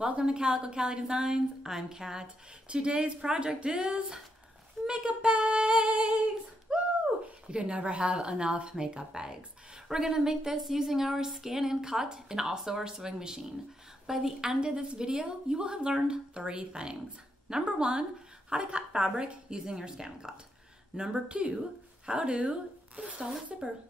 Welcome to Calico Cali Designs. I'm Kat. Today's project is makeup bags. Woo! You can never have enough makeup bags. We're gonna make this using our scan and cut and also our sewing machine. By the end of this video, you will have learned 3 things. Number 1, how to cut fabric using your scan and cut. Number 2, how to install a zipper.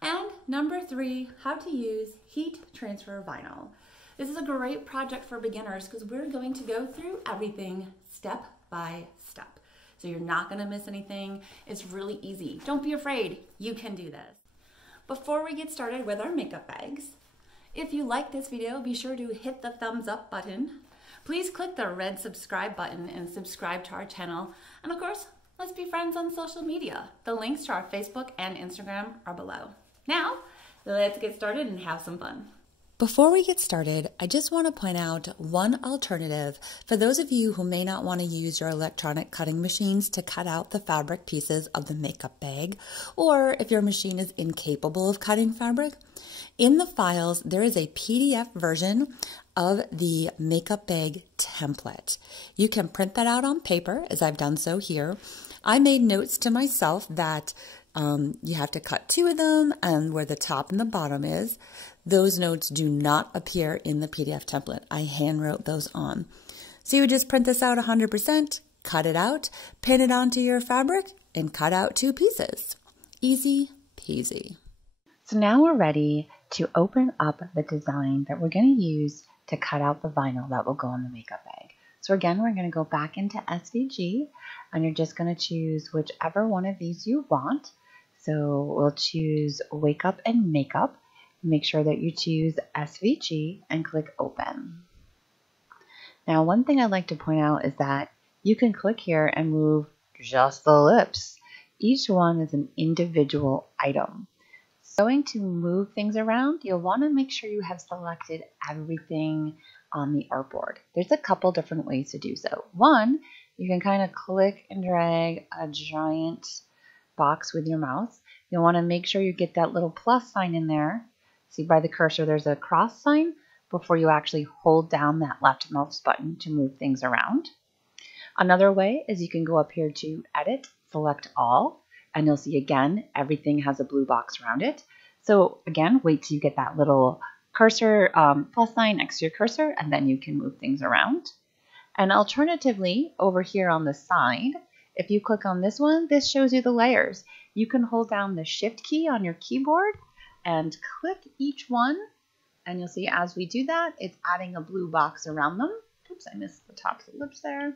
And number 3, how to use heat transfer vinyl. This is a great project for beginners because we're going to go through everything step by step. So you're not gonna miss anything. It's really easy. Don't be afraid, you can do this. Before we get started with our makeup bags, if you like this video, be sure to hit the thumbs up button. Please click the red subscribe button and subscribe to our channel. And of course, let's be friends on social media. The links to our Facebook and Instagram are below. Now, let's get started and have some fun. Before we get started, I just want to point out one alternative for those of you who may not want to use your electronic cutting machines to cut out the fabric pieces of the makeup bag, or if your machine is incapable of cutting fabric. In the files, there is a PDF version of the makeup bag template. You can print that out on paper, as I've done so here. I made notes to myself that you have to cut 2 of them and where the top and the bottom is. Those notes do not appear in the PDF template. I hand wrote those on. So you would just print this out 100%, cut it out, pin it onto your fabric, and cut out 2 pieces. Easy peasy. So now we're ready to open up the design that we're going to use to cut out the vinyl that will go in the makeup bag. So again, we're going to go back into SVG, and you're just going to choose whichever one of these you want. So we'll choose Wake Up and Makeup. Make sure that you choose SVG and click Open. Now, one thing I'd like to point out is that you can click here and move just the lips. Each one is an individual item. Going to move things around, you'll want to make sure you have selected everything on the artboard. There's a couple different ways to do so. One, you can kind of click and drag a giant box with your mouse. You'll want to make sure you get that little plus sign in there. See by the cursor there's a cross sign before you actually hold down that left mouse button to move things around. Another way is you can go up here to Edit, select All, and you'll see again everything has a blue box around it. So again, wait till you get that little cursor plus sign next to your cursor, and then you can move things around. And alternatively, over here on the side, if you click on this one, this shows you the layers. You can hold down the Shift key on your keyboard and click each one, and you'll see as we do that, it's adding a blue box around them. Oops, I missed the tops of the lips there.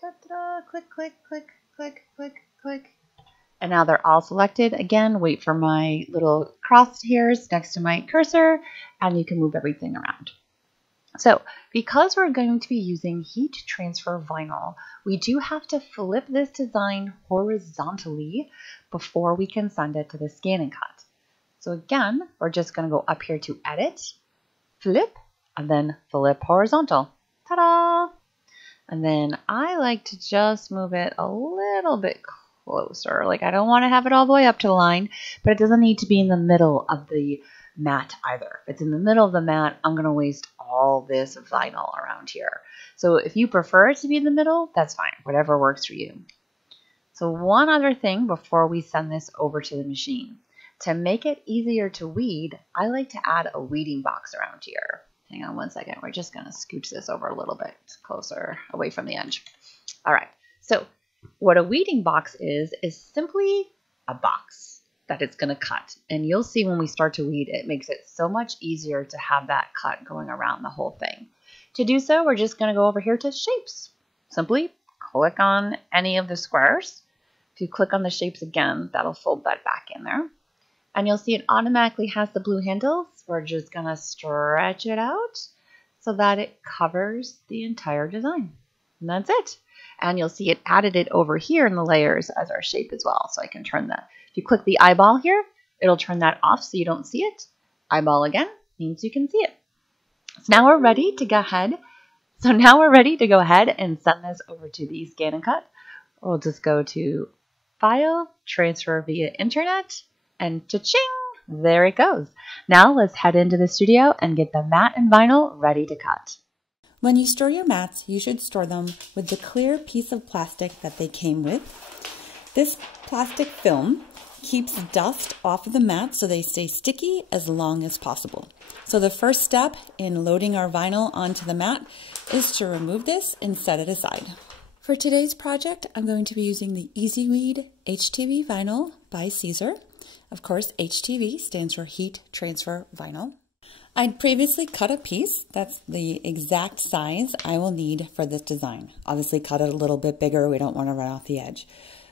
Ta-da, click, click, click, click, click, click. And now they're all selected. Again, wait for my little crossed hairs next to my cursor, and you can move everything around. So, because we're going to be using heat transfer vinyl, we do have to flip this design horizontally before we can send it to the scan and cut. So again, we're just going to go up here to Edit, Flip, and then Flip Horizontal. Ta-da! And then I like to just move it a little bit closer. Like I don't want to have it all the way up to the line, but it doesn't need to be in the middle of the mat either. If it's in the middle of the mat, I'm going to waste all this vinyl around here. So if you prefer it to be in the middle, that's fine. Whatever works for you. So one other thing before we send this over to the machine. To make it easier to weed, I like to add a weeding box around here. Hang on one second. We're just going to scooch this over a little bit closer away from the edge. All right. So what a weeding box is simply a box that it's going to cut. And you'll see when we start to weed, it makes it so much easier to have that cut going around the whole thing. To do so, we're just going to go over here to Shapes. Simply click on any of the squares. If you click on the shapes again, that'll fold that back in there. And you'll see it automatically has the blue handles. We're just going to stretch it out so that it covers the entire design. And that's it. And you'll see it added it over here in the layers as our shape as well. So I can turn that. If you click the eyeball here, it'll turn that off so you don't see it. Eyeball again means you can see it. So now we're ready to go ahead. And send this over to the scan and cut. We'll just go to File, Transfer via Internet, and cha-ching, There it goes. Now let's head into the studio and get the mat and vinyl ready to cut. When you store your mats, you should store them with the clear piece of plastic that they came with. This plastic film keeps dust off of the mat so they stay sticky as long as possible. So the first step in loading our vinyl onto the mat is to remove this and set it aside. For today's project, I'm going to be using the EasyWeed HTV vinyl by Caesar. Of course, HTV stands for Heat Transfer Vinyl. I'd previously cut a piece that's the exact size I will need for this design. Obviously cut it a little bit bigger, we don't want to run off the edge.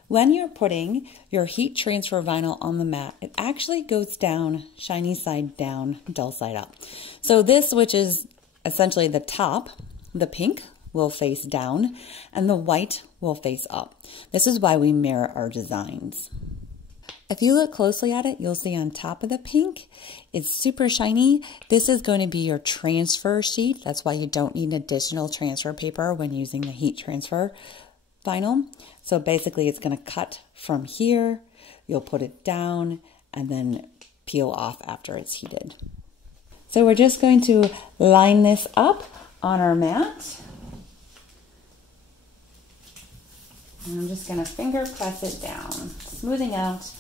When you're putting your heat transfer vinyl on the mat, it actually goes down, shiny side down, dull side up. So this, which is essentially the top, the pink will face down and the white will face up. This is why we mirror our designs. If you look closely at it, you'll see on top of the pink, it's super shiny. This is going to be your transfer sheet. That's why you don't need additional transfer paper when using the heat transfer vinyl. So basically it's going to cut from here, you'll put it down and then peel off after it's heated. So we're just going to line this up on our mat. And I'm just going to finger press it down, smoothing out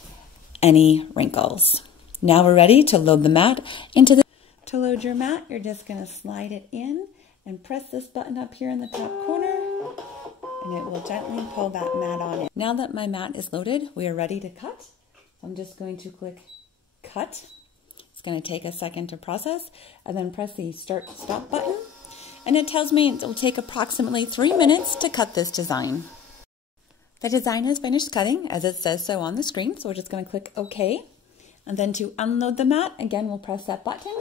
any wrinkles. Now we're ready to load the mat into the... To load your mat, you're just going to slide it in and press this button up here in the top corner and it will gently pull that mat on in. Now that my mat is loaded, we are ready to cut. I'm just going to click cut. It's going to take a second to process and then press the stop button and it tells me it will take approximately 3 minutes to cut this design. The design has finished cutting as it says so on the screen, so we're just going to click OK. And then to unload the mat, again, we'll press that button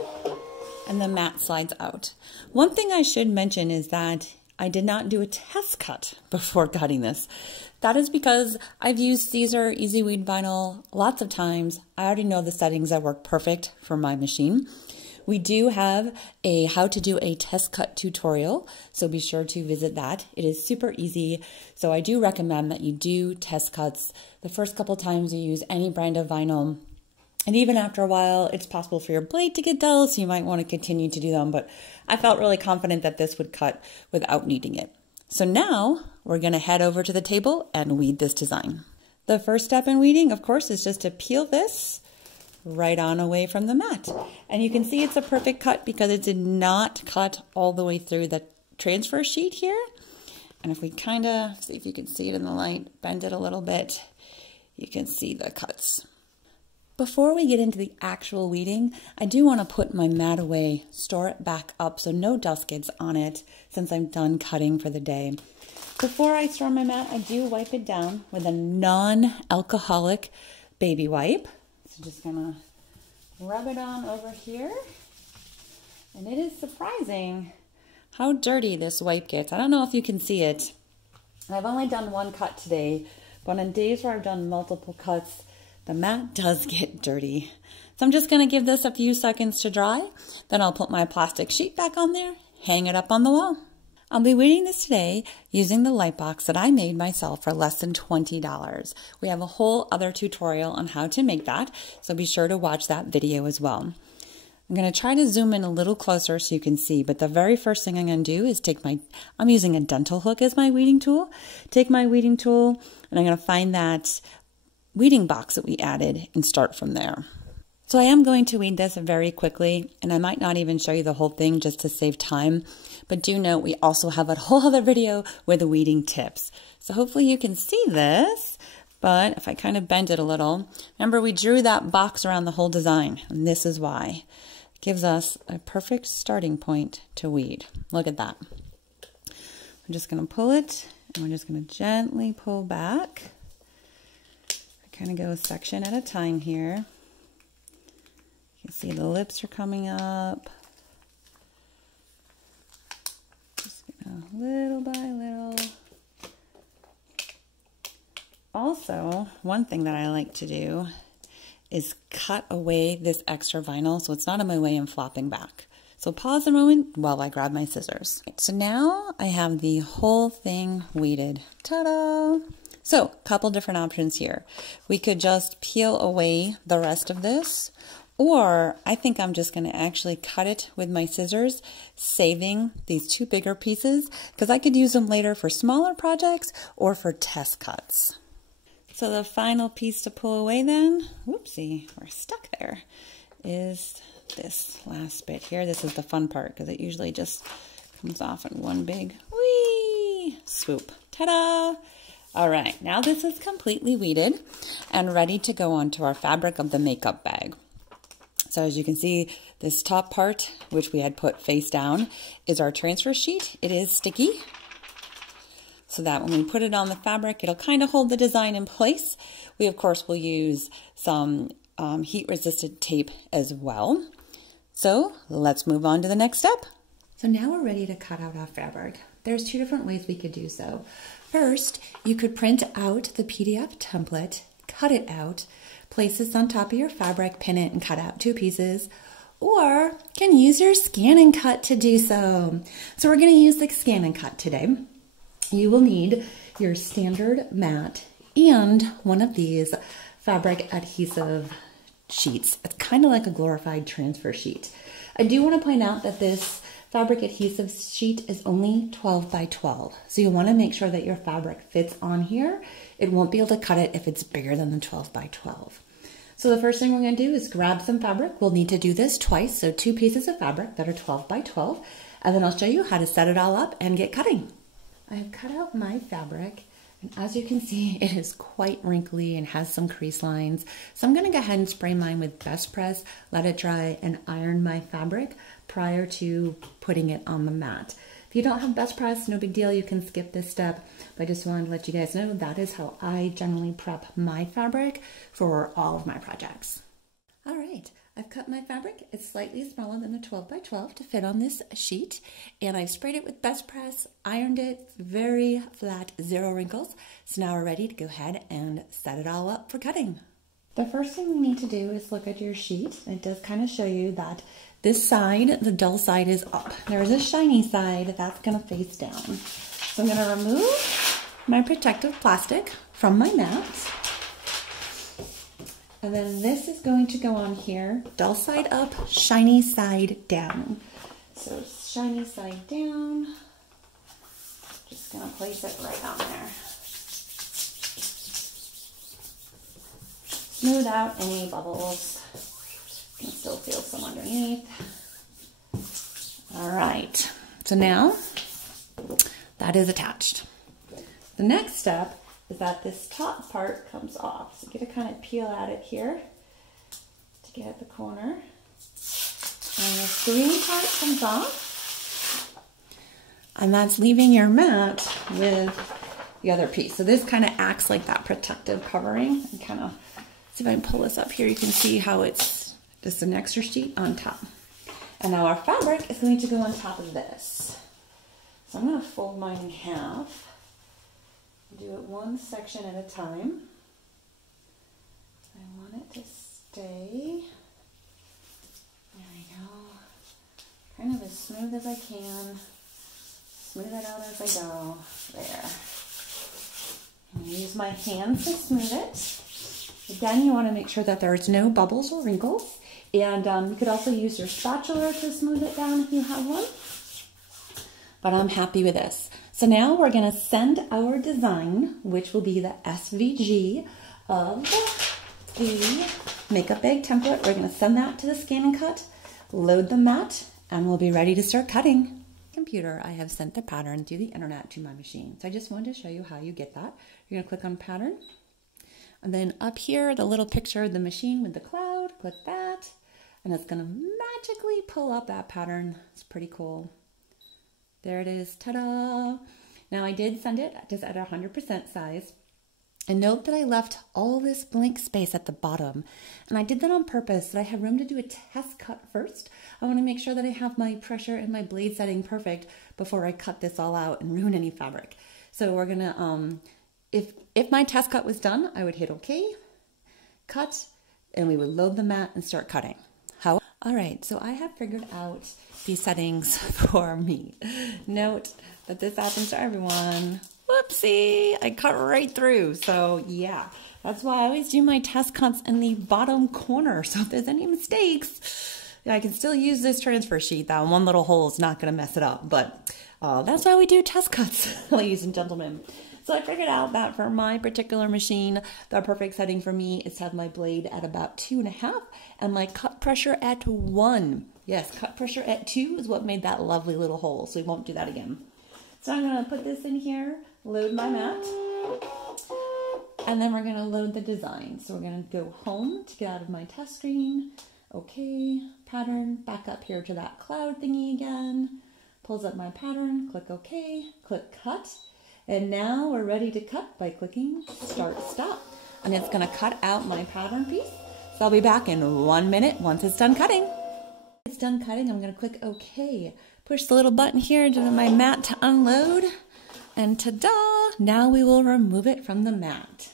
and the mat slides out. One thing I should mention is that I did not do a test cut before cutting this. That is because I've used Caesar EasyWeed vinyl lots of times. I already know the settings that work perfect for my machine. We do have a how to do a test cut tutorial, so be sure to visit that. It is super easy, so I do recommend that you do test cuts the first couple times you use any brand of vinyl. And even after a while, it's possible for your blade to get dull, so you might want to continue to do them, but I felt really confident that this would cut without needing it. So now we're going to head over to the table and weed this design. The first step in weeding, of course, is just to peel this right on away from the mat. And you can see it's a perfect cut because it did not cut all the way through the transfer sheet here. And if we kind of, see if you can see it in the light, bend it a little bit, you can see the cuts. Before we get into the actual weeding, I do want to put my mat away, store it back up so no dust gets on it since I'm done cutting for the day. Before I store my mat, I do wipe it down with a non-alcoholic baby wipe. So just gonna rub it on over here. And it is surprising how dirty this wipe gets. I don't know if you can see it. I've only done one cut today, but on days where I've done multiple cuts, the mat does get dirty. So I'm just gonna give this a few seconds to dry. Then I'll put my plastic sheet back on there, hang it up on the wall. I'll be weeding this today using the light box that I made myself for less than $20. We have a whole other tutorial on how to make that, so be sure to watch that video as well. I'm going to try to zoom in a little closer so you can see, but the very first thing I'm going to do is I'm using a dental hook as my weeding tool. Take my weeding tool and I'm going to find that weeding box that we added and start from there. So I am going to weed this very quickly, and I might not even show you the whole thing just to save time. But do note, we also have a whole other video with the weeding tips. So hopefully you can see this, but if I kind of bend it a little, remember we drew that box around the whole design, and this is why. It gives us a perfect starting point to weed. Look at that. I'm just going to pull it, and we're just going to gently pull back. I kind of go a section at a time here. You can see the lips are coming up. Just gonna little by little. Also, one thing that I like to do is cut away this extra vinyl so it's not in my way and flopping back. So pause a moment while I grab my scissors. So now I have the whole thing weeded. Ta-da! So, a couple different options here. We could just peel away the rest of this, Or I think I'm just going to actually cut it with my scissors, saving these two bigger pieces because I could use them later for smaller projects or for test cuts. So the final piece to pull away then, whoopsie, we're stuck there, is this last bit here. This is the fun part because it usually just comes off in one big whee swoop. Ta-da! All right, now this is completely weeded and ready to go onto our fabric of the makeup bag. So as you can see, this top part, which we had put face down, is our transfer sheet. It is sticky, so that when we put it on the fabric, it'll kind of hold the design in place. We, of course, will use some heat-resistant tape as well. So let's move on to the next step. So now we're ready to cut out our fabric. There's two different ways we could do so. First, you could print out the PDF template, cut it out, place this on top of your fabric, pin it, and cut out two pieces. Or you can use your scan and cut to do so. So we're going to use the scan and cut today. You will need your standard mat and one of these fabric adhesive sheets. It's kind of like a glorified transfer sheet. I do want to point out that this fabric adhesive sheet is only 12 by 12. So you want to make sure that your fabric fits on here. It won't be able to cut it if it's bigger than the 12 by 12. So the first thing we're going to do is grab some fabric. We'll need to do this twice. So 2 pieces of fabric that are 12 by 12. And then I'll show you how to set it all up and get cutting. I have cut out my fabric, and as you can see, it is quite wrinkly and has some crease lines. So I'm going to go ahead and spray mine with Best Press, let it dry, and iron my fabric prior to putting it on the mat. If you don't have Best Press, no big deal, you can skip this step, but I just wanted to let you guys know that is how I generally prep my fabric for all of my projects. All right. I've cut my fabric. It's slightly smaller than a 12 by 12 to fit on this sheet, and I've sprayed it with Best Press, ironed it, very flat, 0 wrinkles. So now we're ready to go ahead and set it all up for cutting. The first thing we need to do is look at your sheet. It does kind of show you that this side, the dull side, is up. There is a shiny side that's going to face down. So I'm going to remove my protective plastic from my mat. And then this is going to go on here, dull side up, shiny side down. So shiny side down, just gonna place it right on there. Smooth out any bubbles. You can still feel some underneath. All right, so now that is attached. The next step is that this top part comes off. So you get to kind of peel at it here to get at the corner. And this green part comes off. And that's leaving your mat with the other piece. So this kind of acts like that protective covering. And kind of, see if I can pull this up here, you can see how it's just an extra sheet on top. And now our fabric is going to go on top of this. So I'm going to fold mine in half. Do it one section at a time. I want it to stay, there we go, kind of as smooth as I can. Smooth it out as I go. There. And use my hands to smooth it. Again, you want to make sure that there's no bubbles or wrinkles. And you could also use your spatula to smooth it down if you have one. But I'm happy with this. So now we're going to send our design, which will be the SVG of the makeup bag template. We're going to send that to the scan and cut, load the mat, and we'll be ready to start cutting. Computer, I have sent the pattern through the internet to my machine. So I just wanted to show you how you get that. You're going to click on pattern. And then up here, the little picture of the machine with the cloud, click that. And it's going to magically pull up that pattern. It's pretty cool. There it is, ta-da! Now I did send it just at 100% size. And note that I left all this blank space at the bottom. And I did that on purpose, so I have room to do a test cut first. I want to make sure that I have my pressure and my blade setting perfect before I cut this all out and ruin any fabric. So we're gonna, if my test cut was done, I would hit OK, cut, and we would load the mat and start cutting. All right, so I have figured out these settings for me. Note that this happens to everyone. Whoopsie, I cut right through. So yeah, That's why I always do my test cuts in the bottom corner. So if there's any mistakes, I can still use this transfer sheet. That one little hole is not going to mess it up. But that's why we do test cuts, ladies and gentlemen. So I figured out that for my particular machine, the perfect setting for me is to have my blade at about 2.5 and my cut pressure at 1. Yes, cut pressure at 2 is what made that lovely little hole. So we won't do that again. So I'm going to put this in here, load my mat, and then we're going to load the design. So we're going to go home to get out of my test screen. Okay, pattern, back up here to that cloud thingy again. Pulls up my pattern, click OK, click cut. And now we're ready to cut by clicking start stop. And it's going to cut out my pattern piece. So I'll be back in 1 minute once it's done cutting. It's done cutting, I'm going to click OK. Push the little button here into my mat to unload, and ta-da! Now we will remove it from the mat.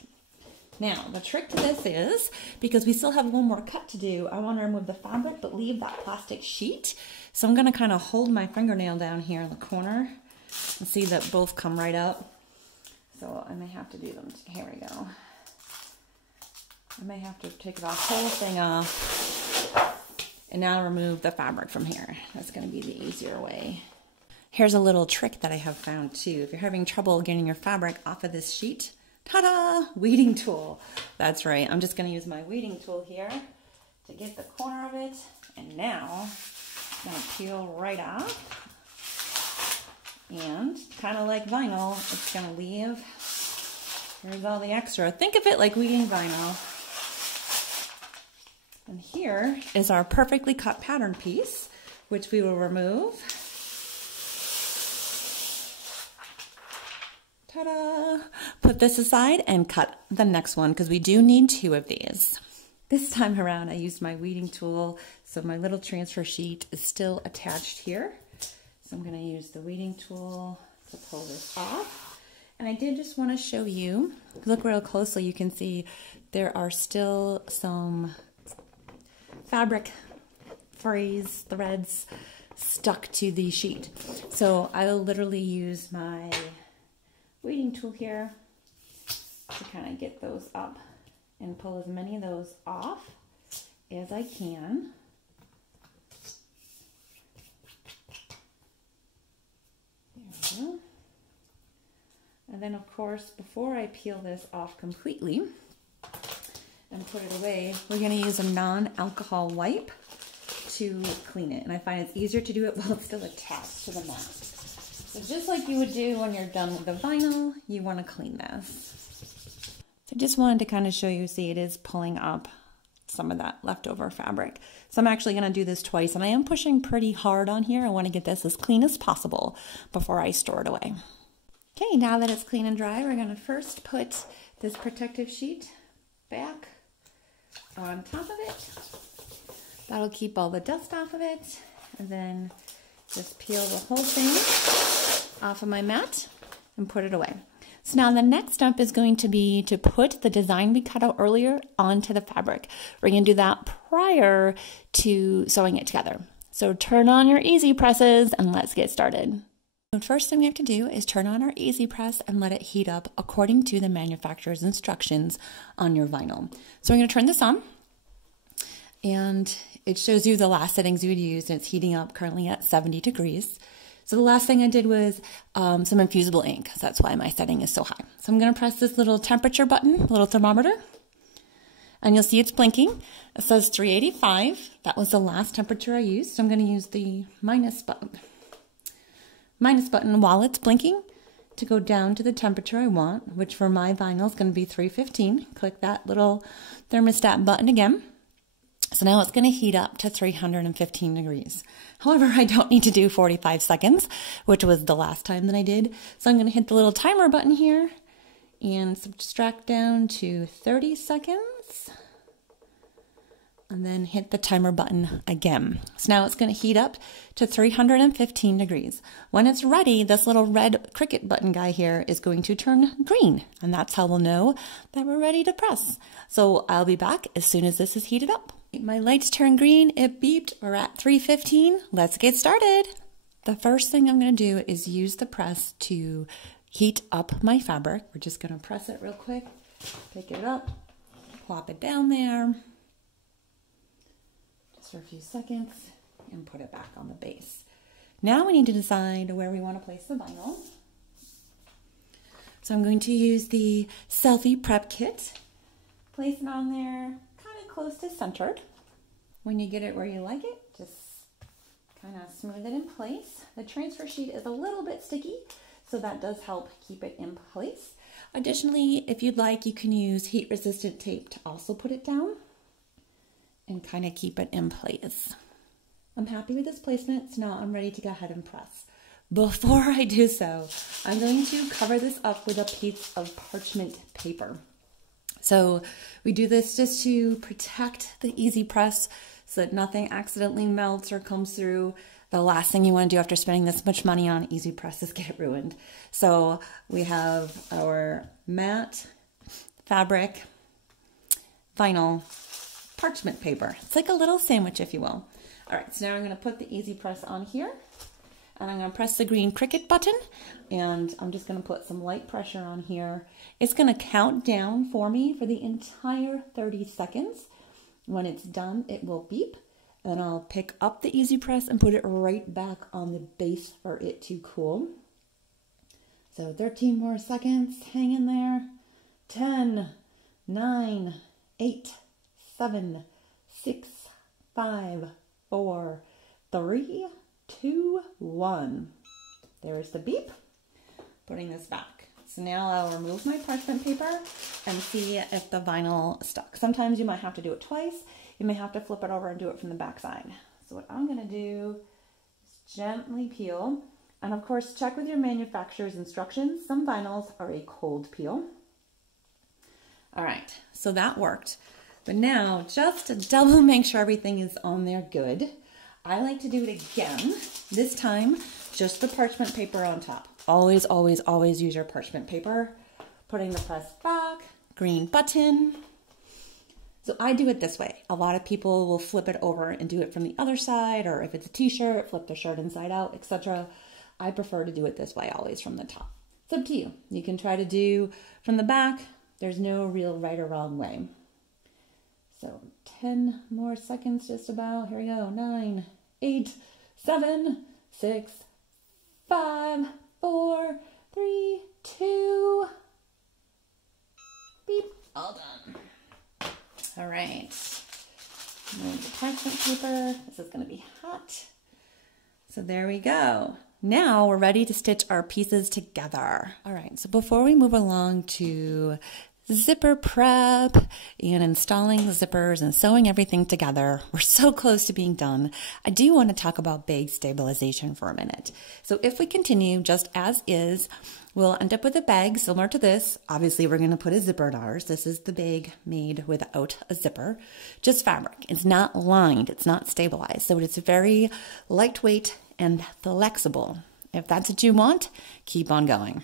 Now, the trick to this is, because we still have one more cut to do, I want to remove the fabric but leave that plastic sheet. So I'm going to kind of hold my fingernail down here in the corner and see that both come right up. So I may have to do them. Here we go. I may have to take the whole thing off. And now remove the fabric from here. That's going to be the easier way. Here's a little trick that I have found too. If you're having trouble getting your fabric off of this sheet, ta-da! Weeding tool. That's right. I'm just going to use my weeding tool here to get the corner of it. And now I'm going to peel right off. And kind of like vinyl, it's going to leave. Here's all the extra. Think of it like weeding vinyl. And here is our perfectly cut pattern piece, which we will remove. Ta-da! Put this aside and cut the next one because we do need 2 of these. This time around I used my weeding tool, so my little transfer sheet is still attached here. So I'm going to use the weeding tool to pull this off. And I did just want to show you, look real closely, you can see there are still some fabric frays, threads stuck to the sheet. So I will literally use my weeding tool here to kind of get those up and pull as many of those off as I can. There we go. And then of course, before I peel this off completely and put it away, we're going to use a non-alcohol wipe to clean it. And I find it's easier to do it while it's still attached to the mat. So just like you would do when you're done with the vinyl, you want to clean this. So just wanted to kind of show you, see it is pulling up some of that leftover fabric. So I'm actually going to do this twice, and I am pushing pretty hard on here. I want to get this as clean as possible before I store it away. Okay, now that it's clean and dry, we're going to first put this protective sheet back on top of it. That'll keep all the dust off of it, and then just peel the whole thing off of my mat and put it away. So now the next step is going to be to put the design we cut out earlier onto the fabric. We're going to do that prior to sewing it together. So turn on your easy presses and let's get started. The first thing we have to do is turn on our easy press and let it heat up according to the manufacturer's instructions on your vinyl. So I'm going to turn this on, and it shows you the last settings you would use, and it's heating up currently at 70 degrees. So the last thing I did was some infusible ink. So that's why my setting is so high. So I'm going to press this little temperature button, little thermometer, and you'll see it's blinking. It says 385. That was the last temperature I used. So I'm going to use the minus button while it's blinking to go down to the temperature I want, which for my vinyl is going to be 315. Click that little thermostat button again. So now it's going to heat up to 315 degrees. However, I don't need to do 45 seconds, which was the last time that I did. So I'm going to hit the little timer button here and subtract down to 30 seconds. And then hit the timer button again. So now it's going to heat up to 315 degrees. When it's ready, this little red cricket button guy here is going to turn green. And that's how we'll know that we're ready to press. So I'll be back as soon as this is heated up. My lights turned green, it beeped, we're at 315. Let's get started. The first thing I'm going to do is use the press to heat up my fabric. We're just going to press it real quick Pick it up, plop it down there, just for a few seconds, and put it back on the base. Now we need to decide where we want to place the vinyl. So I'm going to use the selfie prep kit. Place it on there kind of close to centered. When you get it where you like it, just kind of smooth it in place. The transfer sheet is a little bit sticky, so that does help keep it in place. Additionally, if you'd like, you can use heat resistant tape to also put it down and kind of keep it in place. I'm happy with this placement, so now I'm ready to go ahead and press. Before I do so, I'm going to cover this up with a piece of parchment paper. So we do this just to protect the easy press so that nothing accidentally melts or comes through. The last thing you want to do after spending this much money on easy press is get it ruined. So we have our matte fabric vinyl parchment paper. It's like a little sandwich, if you will. All right, so now I'm going to put the easy press on here. And I'm going to press the green Cricut button, and I'm just going to put some light pressure on here. It's going to count down for me for the entire 30 seconds. When it's done, it will beep, and I'll pick up the easy press and put it right back on the base for it to cool. So 13 more seconds, hang in there. 10, 9, 8, 7, 6, 5, 4, 3, 2, 1. There's the beep. Putting this back. So now I'll remove my parchment paper and see if the vinyl stuck. Sometimes you might have to do it twice. You may have to flip it over and do it from the back side. So what I'm going to do is gently peel. And of course, check with your manufacturer's instructions. Some vinyls are a cold peel. All right, so that worked. But now, just to double make sure everything is on there good, I like to do it again. This time, just the parchment paper on top. Always, always, always use your parchment paper. Putting the press back, green button. So I do it this way. A lot of people will flip it over and do it from the other side, or if it's a t-shirt, flip the shirt inside out, etc. I prefer to do it this way, always from the top. It's up to you. You can try to do from the back. There's no real right or wrong way. So 10 more seconds just about. Here we go. 9, 8, 7, 6, 5, 4, 3, 2. Beep. All done. All right. Move the parchment paper. This is going to be hot. So there we go. Now we're ready to stitch our pieces together. All right, so before we move along to zipper prep and installing the zippers and sewing everything together, we're so close to being done. I do want to talk about bag stabilization for a minute. So if we continue just as is, we'll end up with a bag similar to this. Obviously, we're going to put a zipper in ours. This is the bag made without a zipper, just fabric. It's not lined, it's not stabilized, so it's very lightweight and flexible. If that's what you want, keep on going.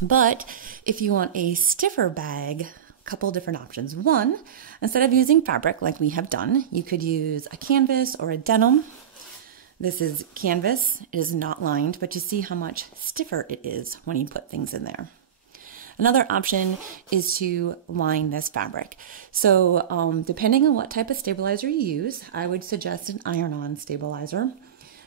But if you want a stiffer bag, a couple different options. One, instead of using fabric like we have done, you could use a canvas or a denim. This is canvas. It is not lined, but you see how much stiffer it is when you put things in there. Another option is to line this fabric. So depending on what type of stabilizer you use, I would suggest an iron-on stabilizer.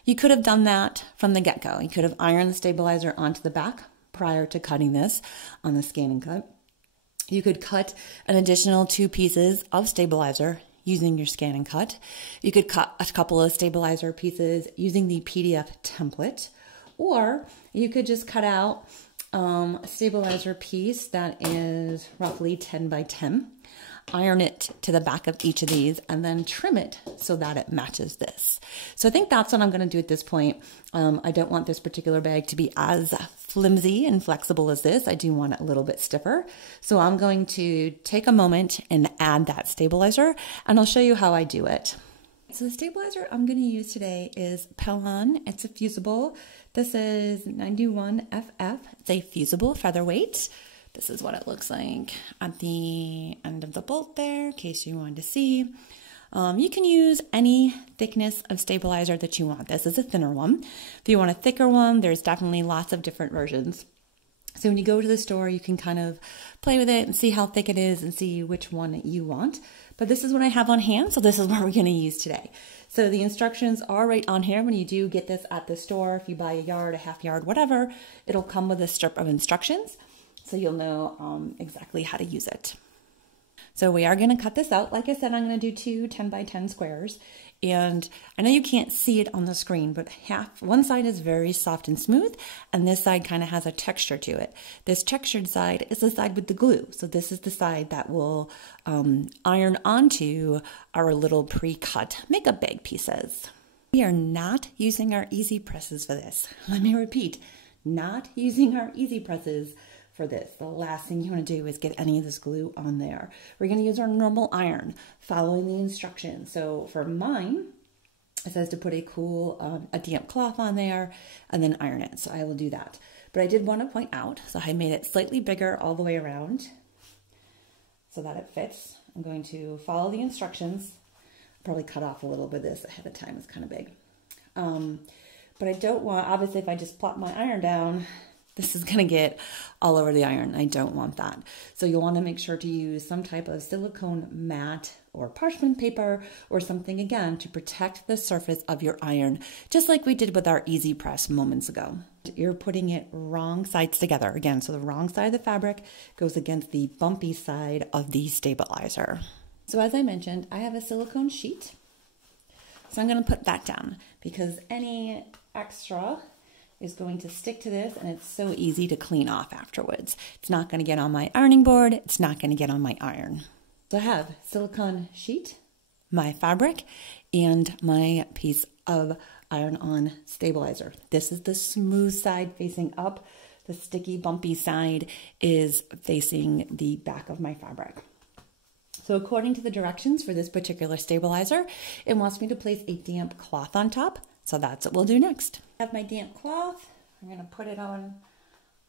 You could have done that from the get-go. You could have ironed the stabilizer onto the back prior to cutting this on the scan and cut. You could cut an additional 2 pieces of stabilizer using your scan and cut. You could cut a couple of stabilizer pieces using the PDF template, or you could just cut out a stabilizer piece that is roughly 10 by 10. Iron it to the back of each of these and then trim it so that it matches this. So I think that's what I'm going to do at this point. I don't want this particular bag to be as flimsy and flexible as this. I do want it a little bit stiffer. So I'm going to take a moment and add that stabilizer, and I'll show you how I do it. So the stabilizer I'm going to use today is Pellon. It's a fusible. This is 91FF. It's a fusible featherweight. This is what it looks like at the end of the bolt there, in case you wanted to see. You can use any thickness of stabilizer that you want. This is a thinner one. If you want a thicker one, there's definitely lots of different versions. So when you go to the store, you can kind of play with it and see how thick it is and see which one you want. But this is what I have on hand, so this is what we're going to use today. So the instructions are right on here. When you do get this at the store, if you buy a yard, a half yard, whatever, it'll come with a strip of instructions, so you'll know exactly how to use it. So we are going to cut this out. Like I said, I'm going to do two 10 by 10 squares. And I know you can't see it on the screen, but one side is very soft and smooth, and this side kind of has a texture to it. This textured side is the side with the glue. So this is the side that will iron onto our little pre-cut makeup bag pieces. We are not using our easy presses for this. Let me repeat, not using our easy presses for this. The last thing you want to do is get any of this glue on there. We're going to use our normal iron, following the instructions. So for mine, it says to put a damp cloth on there and then iron it. So I will do that. But I did want to point out, so I made it slightly bigger all the way around so that it fits. I'm going to follow the instructions. I'll probably cut off a little bit of this ahead of time. It's kind of big. But I don't want, obviously if I just plop my iron down, this is going to get all over the iron. I don't want that. So you'll want to make sure to use some type of silicone mat or parchment paper or something, again, to protect the surface of your iron, just like we did with our easy press moments ago. You're putting it wrong sides together. Again, so the wrong side of the fabric goes against the bumpy side of the stabilizer. So as I mentioned, I have a silicone sheet. So I'm going to put that down because any extra is going to stick to this, and it's so easy to clean off afterwards. It's not going to get on my ironing board. It's not going to get on my iron. So I have silicone sheet, my fabric, and my piece of iron-on stabilizer. This is the smooth side facing up. The sticky, bumpy side is facing the back of my fabric. So according to the directions for this particular stabilizer, it wants me to place a damp cloth on top. So that's what we'll do next. I have my damp cloth. I'm going to put it on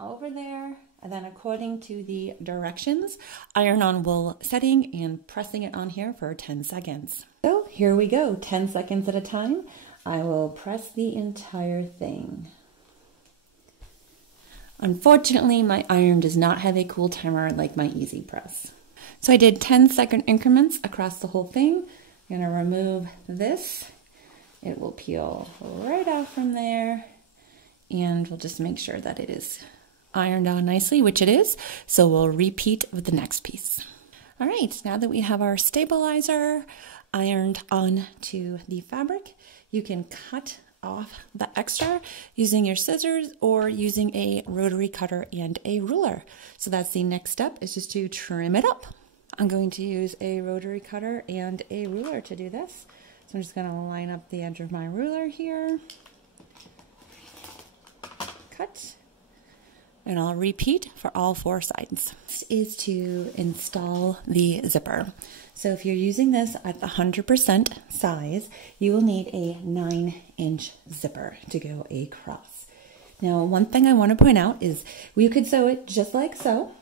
over there. And then according to the directions, iron on wool setting and pressing it on here for 10 seconds. So here we go, 10 seconds at a time. I will press the entire thing. Unfortunately, my iron does not have a cool timer like my easy press. So I did 10-second increments across the whole thing. I'm going to remove this. It will peel right off from there, and we'll just make sure that it is ironed on nicely, which it is. So we'll repeat with the next piece. All right, now that we have our stabilizer ironed onto the fabric, you can cut off the extra using your scissors or using a rotary cutter and a ruler. So that's the next step, is just to trim it up. I'm going to use a rotary cutter and a ruler to do this. So I'm just going to line up the edge of my ruler here, cut, and I'll repeat for all 4 sides. This is to install the zipper. So if you're using this at the 100% size, you will need a 9-inch zipper to go across. Now, one thing I want to point out is you could sew it just like so,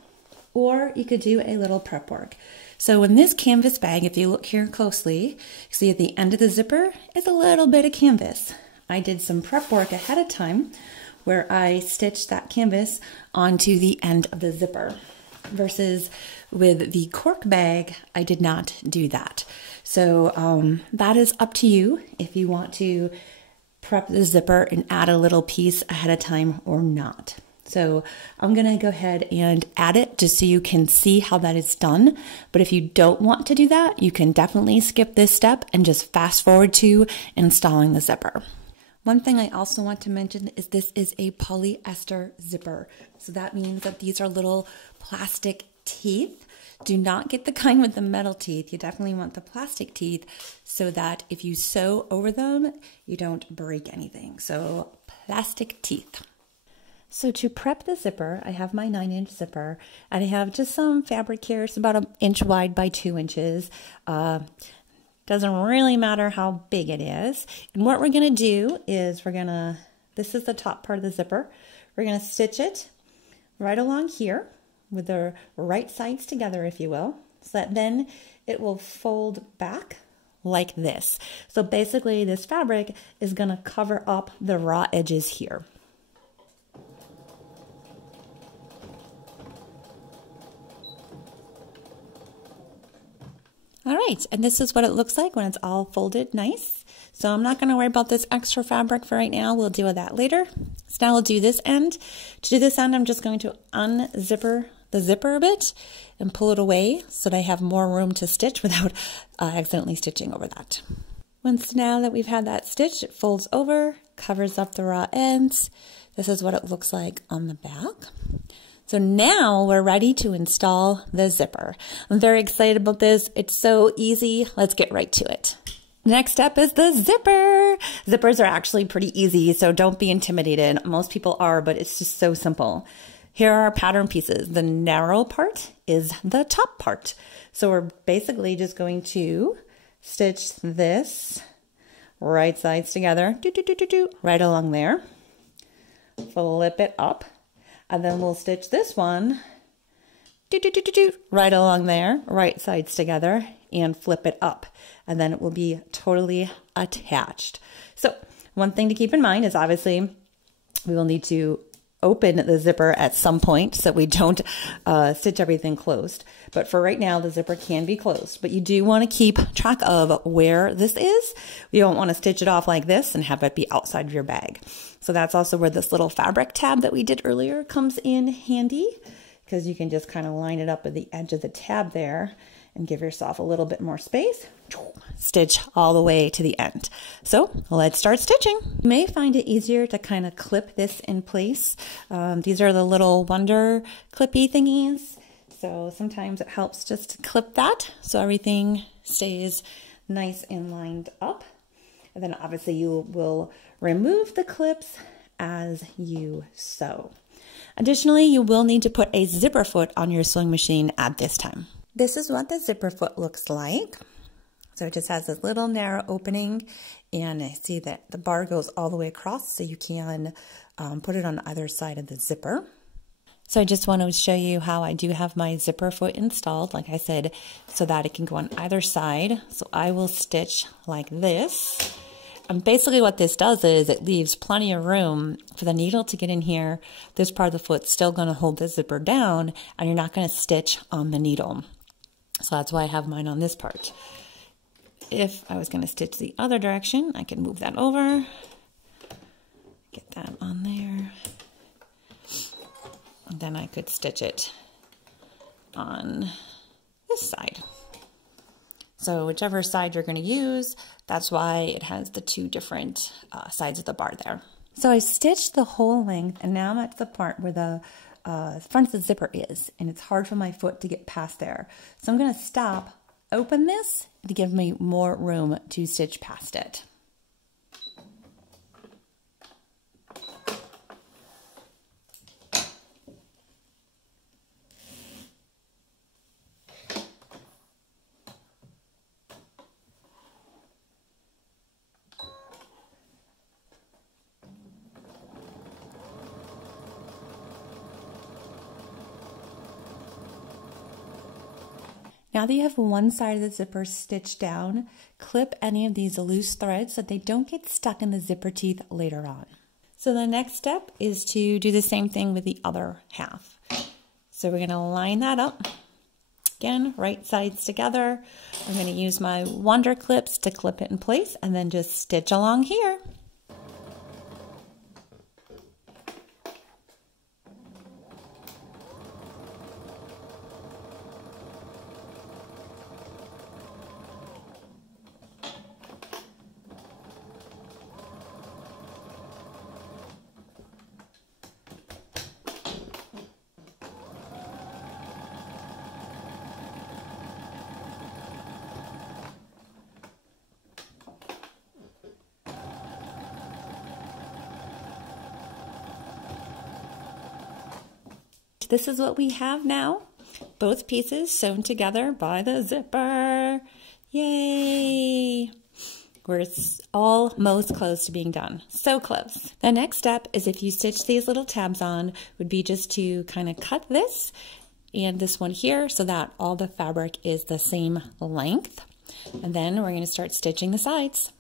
or you could do a little prep work. So in this canvas bag, if you look here closely, you see at the end of the zipper is a little bit of canvas. I did some prep work ahead of time where I stitched that canvas onto the end of the zipper, versus with the cork bag, I did not do that. So that is up to you if you want to prep the zipper and add a little piece ahead of time or not. So I'm going to go ahead and add it just so you can see how that is done. But if you don't want to do that, you can definitely skip this step and just fast forward to installing the zipper. One thing I also want to mention is this is a polyester zipper. So that means that these are little plastic teeth. Do not get the kind with the metal teeth. You definitely want the plastic teeth so that if you sew over them, you don't break anything. So plastic teeth. So to prep the zipper, I have my 9-inch zipper, and I have just some fabric here. It's about 1 inch wide by 2 inches. Doesn't really matter how big it is. And what we're going to do is this is the top part of the zipper. We're going to stitch it right along here with the right sides together, if you will, so that then it will fold back like this. So basically this fabric is going to cover up the raw edges here. All right, and this is what it looks like when it's all folded nice. So I'm not going to worry about this extra fabric for right now. We'll deal with that later. So now we'll do this end. To do this end, I'm just going to unzipper the zipper a bit and pull it away so that I have more room to stitch without accidentally stitching over that. Once now that we've had that stitch, it folds over, covers up the raw ends. This is what it looks like on the back. So now we're ready to install the zipper. I'm very excited about this. It's so easy. Let's get right to it. Next step is the zipper. Zippers are actually pretty easy, so don't be intimidated. Most people are, but it's just so simple. Here are our pattern pieces. The narrow part is the top part. So we're basically just going to stitch this right sides together, right along there. Flip it up. And then we'll stitch this one right along there, right sides together, and flip it up. And then it will be totally attached. So one thing to keep in mind is obviously we will need to open the zipper at some point so we don't stitch everything closed. But for right now, the zipper can be closed. But you do want to keep track of where this is. You don't want to stitch it off like this and have it be outside of your bag. So that's also where this little fabric tab that we did earlier comes in handy, because you can just kind of line it up at the edge of the tab there and give yourself a little bit more space. Stitch all the way to the end. So let's start stitching. You may find it easier to kind of clip this in place. These are the little wonder clippy thingies. So sometimes it helps just to clip that so everything stays nice and lined up. And then obviously you will remove the clips as you sew. Additionally, you will need to put a zipper foot on your sewing machine at this time. This is what the zipper foot looks like. So it just has this little narrow opening, and I see that the bar goes all the way across, so you can put it on either side of the zipper. So I just want to show you how I do have my zipper foot installed, like I said, so that it can go on either side. So I will stitch like this. And basically what this does is it leaves plenty of room for the needle to get in here. This part of the foot's still going to hold the zipper down, and you're not going to stitch on the needle. So that's why I have mine on this part. If I was going to stitch the other direction, I can move that over. Get that on there. And then I could stitch it on this side. So whichever side you're going to use, that's why it has the two different sides of the bar there. So I stitched the whole length, and now I'm at the part where the front of the zipper is, and it's hard for my foot to get past there. So I'm going to stop, open this to give me more room to stitch past it. Now that you have one side of the zipper stitched down, clip any of these loose threads so they don't get stuck in the zipper teeth later on. So the next step is to do the same thing with the other half. So we're going to line that up. Again, right sides together. I'm going to use my wonder clips to clip it in place and then just stitch along here. This is what we have now. Both pieces sewn together by the zipper. Yay! We're almost close to being done. So close. The next step is, if you stitch these little tabs on, would be just to kind of cut this and this one here so that all the fabric is the same length. And then we're going to start stitching the sides.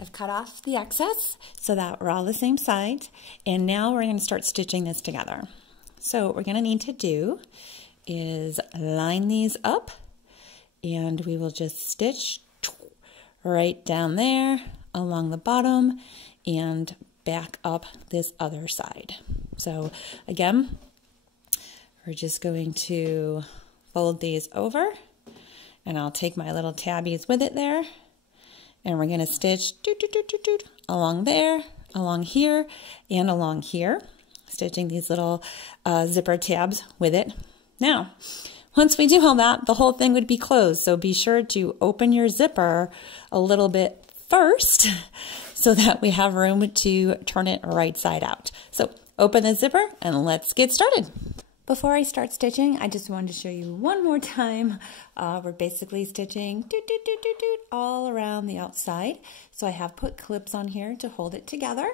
I've cut off the excess so that we're all the same size. And now we're going to start stitching this together. So what we're going to need to do is line these up and we will just stitch right down there along the bottom and back up this other side. So again, we're just going to fold these over, and I'll take my little tabbies with it there, and we're going to stitch along there, along here, and along here, stitching these little zipper tabs with it. Now, once we do all that, the whole thing would be closed, so be sure to open your zipper a little bit first so that we have room to turn it right side out. So open the zipper and let's get started. Before I start stitching, I just wanted to show you one more time. We're basically stitching all around the outside. So I have put clips on here to hold it together,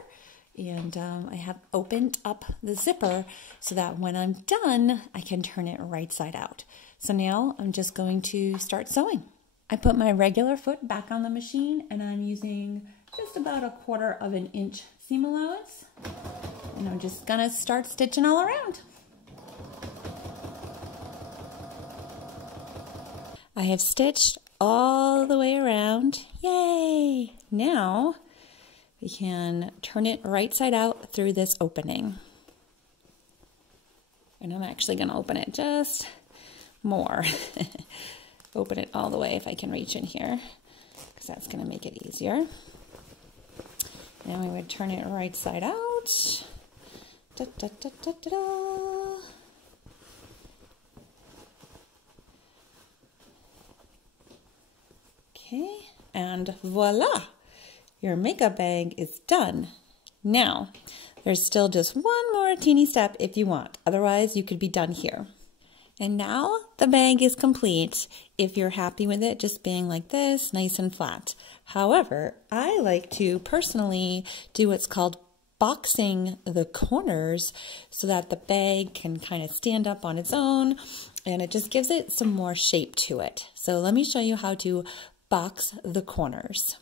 and I have opened up the zipper so that when I'm done, I can turn it right side out. So now I'm just going to start sewing. I put my regular foot back on the machine, and I'm using just about 1/4 inch seam allowance. And I'm just gonna start stitching all around. I have stitched all the way around. Yay! Now we can turn it right side out through this opening. And I'm actually gonna open it just more. Open it all the way if I can reach in here, because that's going to make it easier. Now we would turn it right side out. Da, da, da, da, da, da. Okay, and voila! Your makeup bag is done. Now, there's still just one more teeny step if you want. Otherwise, you could be done here. And now the bag is complete if you're happy with it just being like this, nice and flat. However, I like to personally do what's called boxing the corners so that the bag can kind of stand up on its own, and it just gives it some more shape to it. So let me show you how to box the corners.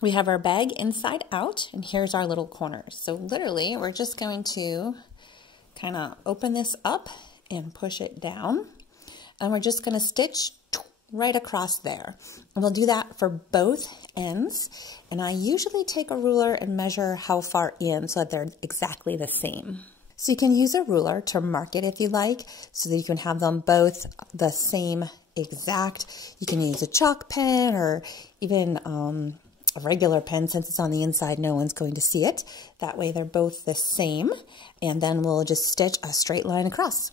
We have our bag inside out, and here's our little corners. So literally, we're just going to kind of open this up and push it down, and we're just going to stitch right across there. And we'll do that for both ends, and I usually take a ruler and measure how far in so that they're exactly the same. So you can use a ruler to mark it if you like, so that you can have them both the same exact. You can use a chalk pen or even a regular pen. Since it's on the inside, no one's going to see it. That way they're both the same, and then we'll just stitch a straight line across.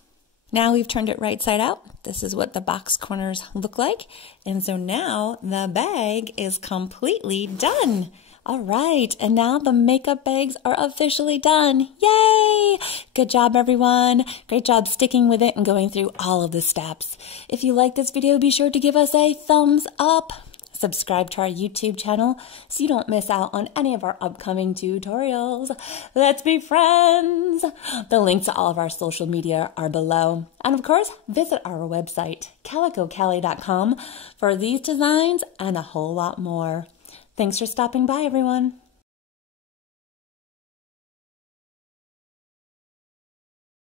Now we've turned it right side out. This is what the box corners look like. And so now the bag is completely done. All right, and now the makeup bags are officially done. Yay! Good job, everyone. Great job sticking with it and going through all of the steps. If you like this video, be sure to give us a thumbs up. Subscribe to our YouTube channel so you don't miss out on any of our upcoming tutorials. Let's be friends! The links to all of our social media are below. And of course, visit our website, CalicoCali.com, for these designs and a whole lot more. Thanks for stopping by, everyone.